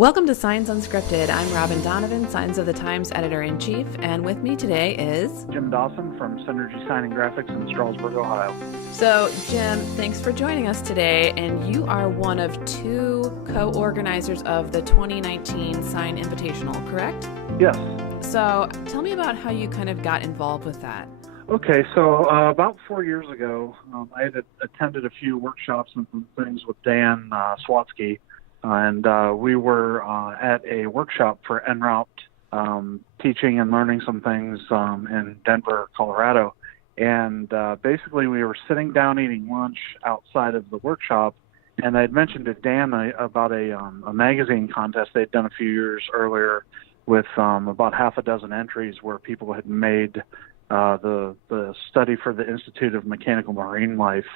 Welcome to Signs Unscripted. I'm Robin Donovan, Signs of the Times Editor-in-Chief, and with me today is... Jim Dawson from Synergy Signing Graphics in Strasburg, Ohio. So, Jim, thanks for joining us today, and you are one of two co-organizers of the 2019 Sign Invitational, correct? Yes. So, tell me about how you kind of got involved with that. Okay, so about 4 years ago, I had attended a few workshops and some things with Dan Swatsky, and we were at a workshop for en route teaching and learning some things in Denver, Colorado. And basically we were sitting down eating lunch outside of the workshop, and I had mentioned to Dan about a magazine contest they'd done a few years earlier with about half a dozen entries where people had made the study for the Institute of Mechanical Marine Life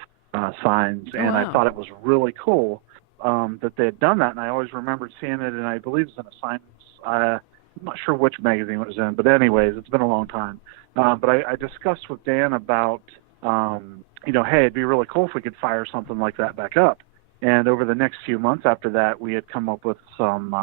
signs. Oh, and wow. I thought it was really cool that they had done that, and I always remembered seeing it, and I believe it's in a science, I'm not sure which magazine it was in, but anyways, it's been a long time. But I discussed with Dan about, hey, it'd be really cool if we could fire something like that back up. And over the next few months after that, we had come up with some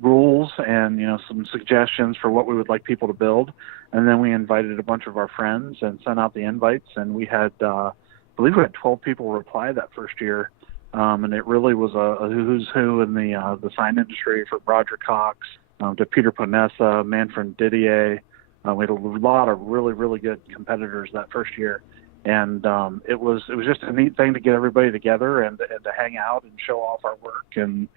rules and, some suggestions for what we would like people to build. And then we invited a bunch of our friends and sent out the invites, and we had, I believe we had 12 people reply that first year. And it really was a who's who in the sign industry, from Roger Cox to Peter Ponessa, Manfred Didier. We had a lot of really, really good competitors that first year. And it was just a neat thing to get everybody together and to hang out and show off our work. And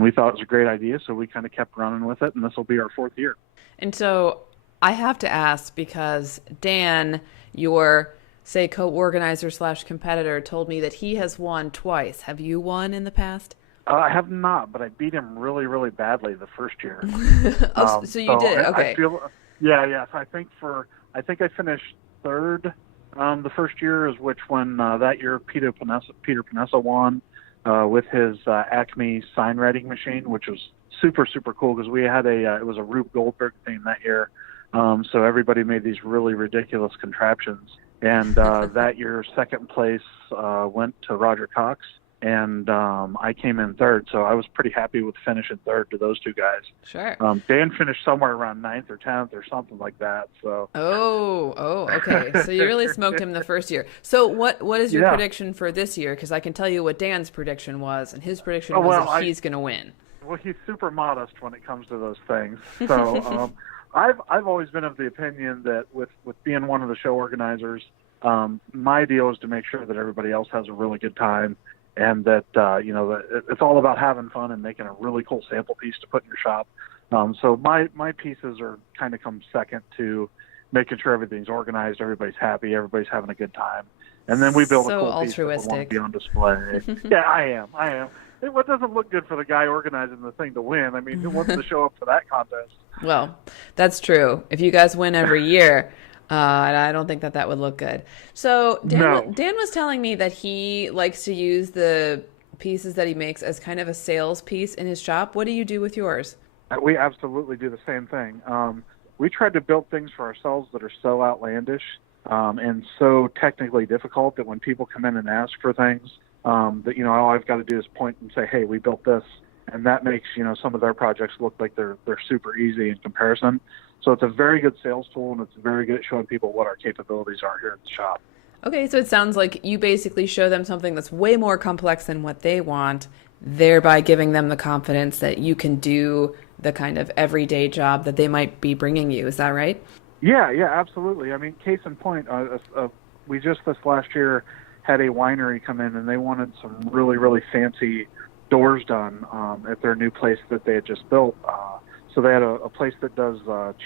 we thought it was a great idea, so we kind of kept running with it, and this will be our fourth year. And so I have to ask, because Dan, your, say, co-organizer / competitor, told me that he has won twice. Have you won in the past? I have not, but I beat him really, really badly the first year. So you did, okay. So I think I finished third the first year, is when that year Peter Ponessa won with his Acme sign writing machine, which was super, super cool, because we had it was a Rube Goldberg theme that year. So everybody made these really ridiculous contraptions. And that year, second place went to Roger Cox, and I came in third. So I was pretty happy with finishing third to those two guys. Sure. Dan finished somewhere around 9th or 10th or something like that. So. Oh, okay. So you really smoked him the first year. So what is your prediction for this year? Because I can tell you what Dan's prediction was, and his prediction was that he's going to win. Well, he's super modest when it comes to those things. So I've always been of the opinion that with being one of the show organizers, my deal is to make sure that everybody else has a really good time, and that that it's all about having fun and making a really cool sample piece to put in your shop. So my pieces are kind of come second to making sure everything's organized, everybody's happy, everybody's having a good time, and then we build a cool piece that we want to be on display. Yeah, I am. It doesn't look good for the guy organizing the thing to win. I mean, who wants to show up for that contest? Well, that's true. If you guys win every year, I don't think that would look good. So Dan was telling me that he likes to use the pieces that he makes as kind of a sales piece in his shop. What do you do with yours? We absolutely do the same thing. We tried to build things for ourselves that are so outlandish and so technically difficult that when people come in and ask for things, that all I've got to do is point and say, hey, we built this, and that makes some of their projects look like they're super easy in comparison. So it's a very good sales tool, and it's very good at showing people what our capabilities are here at the shop. Okay, so it sounds like you basically show them something that's way more complex than what they want, thereby giving them the confidence that you can do the kind of everyday job that they might be bringing you. Is that right? Yeah, absolutely. I mean, case in point, we just this last year had a winery come in, and they wanted some really, really fancy doors done at their new place that they had just built. So they had a place that does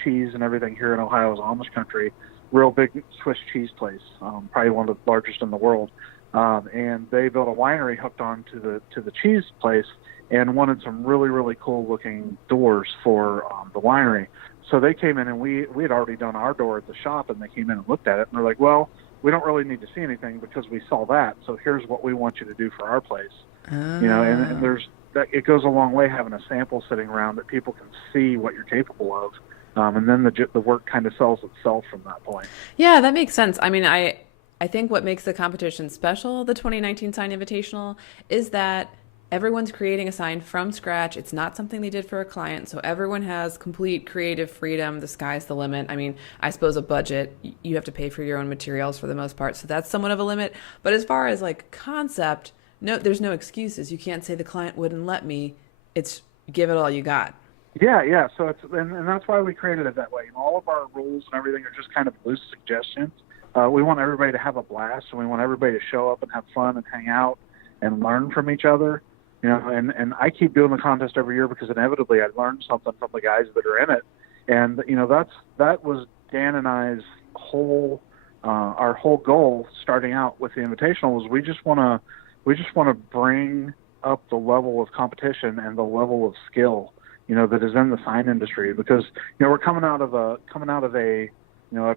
cheese and everything here in Ohio's Amish country, real big Swiss cheese place, probably one of the largest in the world. And they built a winery hooked on to the cheese place and wanted some really, really cool looking doors for the winery. So they came in, and we had already done our door at the shop, and they came in and looked at it, and they're like, well, we don't really need to see anything because we saw that. So here's what we want you to do for our place. And there's that. It goes a long way having a sample sitting around that people can see what you're capable of. And then the work kind of sells itself from that point. Yeah, that makes sense. I mean, I think what makes the competition special, the 2019 Sign Invitational, is that everyone's creating a sign from scratch. It's not something they did for a client. So everyone has complete creative freedom. The sky's the limit. I mean, I suppose a budget, you have to pay for your own materials for the most part. So that's somewhat of a limit. But as far as like concept, no, there's no excuses. You can't say the client wouldn't let me. It's give it all you got. Yeah. So and that's why we created it that way. All of our rules and everything are just kind of loose suggestions. We want everybody to have a blast, and we want everybody to show up and have fun and hang out and learn from each other. And I keep doing the contest every year because inevitably I learn something from the guys that are in it. And that was Dan and I's our whole goal starting out with the Invitational was we just want to bring up the level of competition and the level of skill that is in the sign industry, because we're coming out of a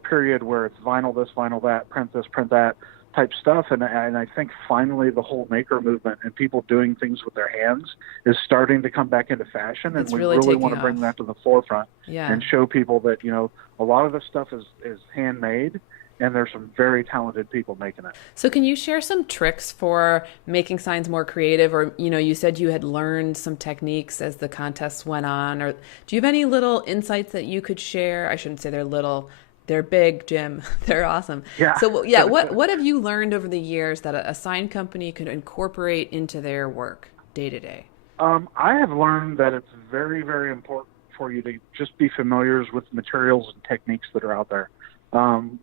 period where it's vinyl this, vinyl that, print this, print that type stuff, and I think finally the whole maker movement and people doing things with their hands is starting to come back into fashion, and we really want to bring that to the forefront and show people that a lot of this stuff is handmade. And there's some very talented people making it. So can you share some tricks for making signs more creative? Or, you said you had learned some techniques as the contests went on. Or do you have any little insights that you could share? I shouldn't say they're little. They're big, Jim. They're awesome. Yeah. So, what have you learned over the years that a sign company could incorporate into their work day to day? I have learned that it's very, very important for you to just be familiar with materials and techniques that are out there.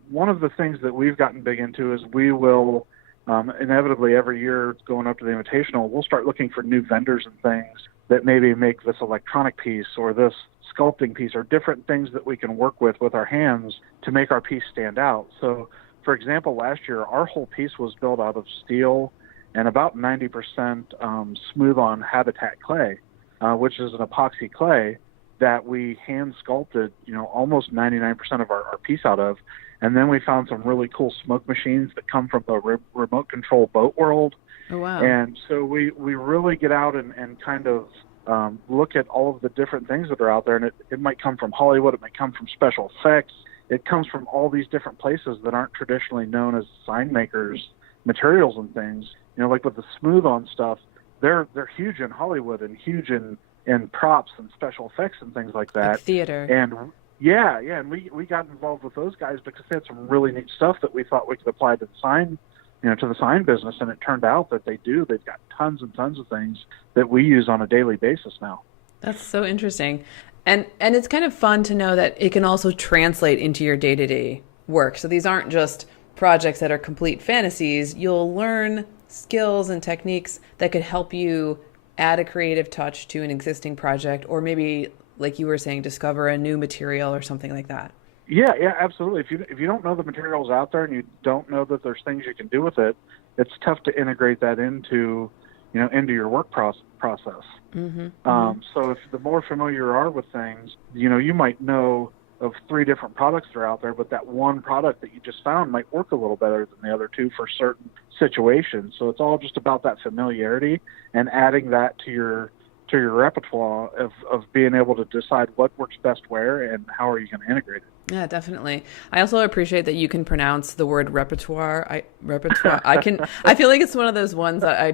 One of the things that we've gotten big into is we will inevitably every year going up to the Invitational, we'll start looking for new vendors and things that maybe make this electronic piece or this sculpting piece or different things that we can work with our hands to make our piece stand out. So, for example, last year, our whole piece was built out of steel and about 90% smooth-on habitat clay, which is an epoxy clay that we hand sculpted, almost 99% of our piece out of. And then we found some really cool smoke machines that come from the remote control boat world. Oh, wow. And so we really get out and kind of look at all of the different things that are out there. And it might come from Hollywood. It might come from special effects. It comes from all these different places that aren't traditionally known as sign makers, materials and things. Like with the smooth-on stuff, they're huge in Hollywood and huge in props and special effects and things like that. Like theater. And and we got involved with those guys because they had some really neat stuff that we thought we could apply to the sign, to the sign business, and it turned out that they do. They've got tons and tons of things that we use on a daily basis now. That's so interesting. And it's kind of fun to know that it can also translate into your day-to-day work. So these aren't just projects that are complete fantasies. You'll learn skills and techniques that could help you add a creative touch to an existing project, or maybe, like you were saying, discover a new material or something like that. Yeah, absolutely. If you don't know the materials out there and you don't know that there's things you can do with it, it's tough to integrate that into your work process. Mm-hmm. So if the more familiar you are with things, you might know of 3 different products that are out there, but that one product that you just found might work a little better than the other 2 for certain situations. So it's all just about that familiarity and adding that to your repertoire of being able to decide what works best where and how are you going to integrate it. Yeah, definitely. I also appreciate that you can pronounce the word repertoire. I feel like it's one of those ones that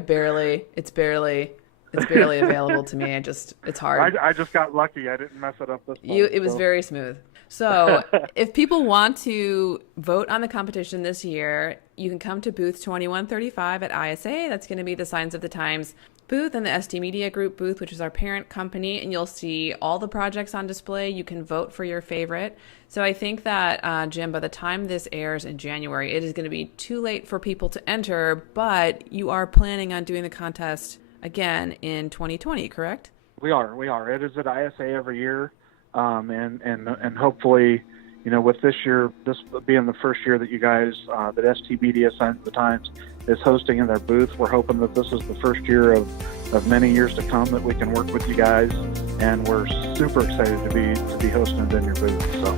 it's barely available to me. It's hard. I just got lucky. I didn't mess it up this time. It was very smooth. So if people want to vote on the competition this year, you can come to booth 2135 at ISA. That's going to be the Signs of the Times booth and the ST Media Group booth, which is our parent company, and you'll see all the projects on display. You can vote for your favorite. So I think that, Jim, by the time this airs in January, it is going to be too late for people to enter, but you are planning on doing the contest again in 2020, correct? We are. It is at ISA every year, and hopefully, with this year, this being the first year that you guys, that ST Media Signs of the Times is hosting in their booth, we're hoping that this is the first year of many years to come that we can work with you guys, and we're super excited to be hosting it in your booth. So,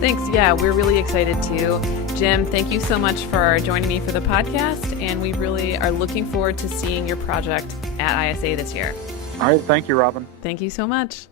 thanks. Yeah, we're really excited too. Jim, thank you so much for joining me for the podcast, and we really are looking forward to seeing your project at ISA this year. All right, thank you, Robin. Thank you so much.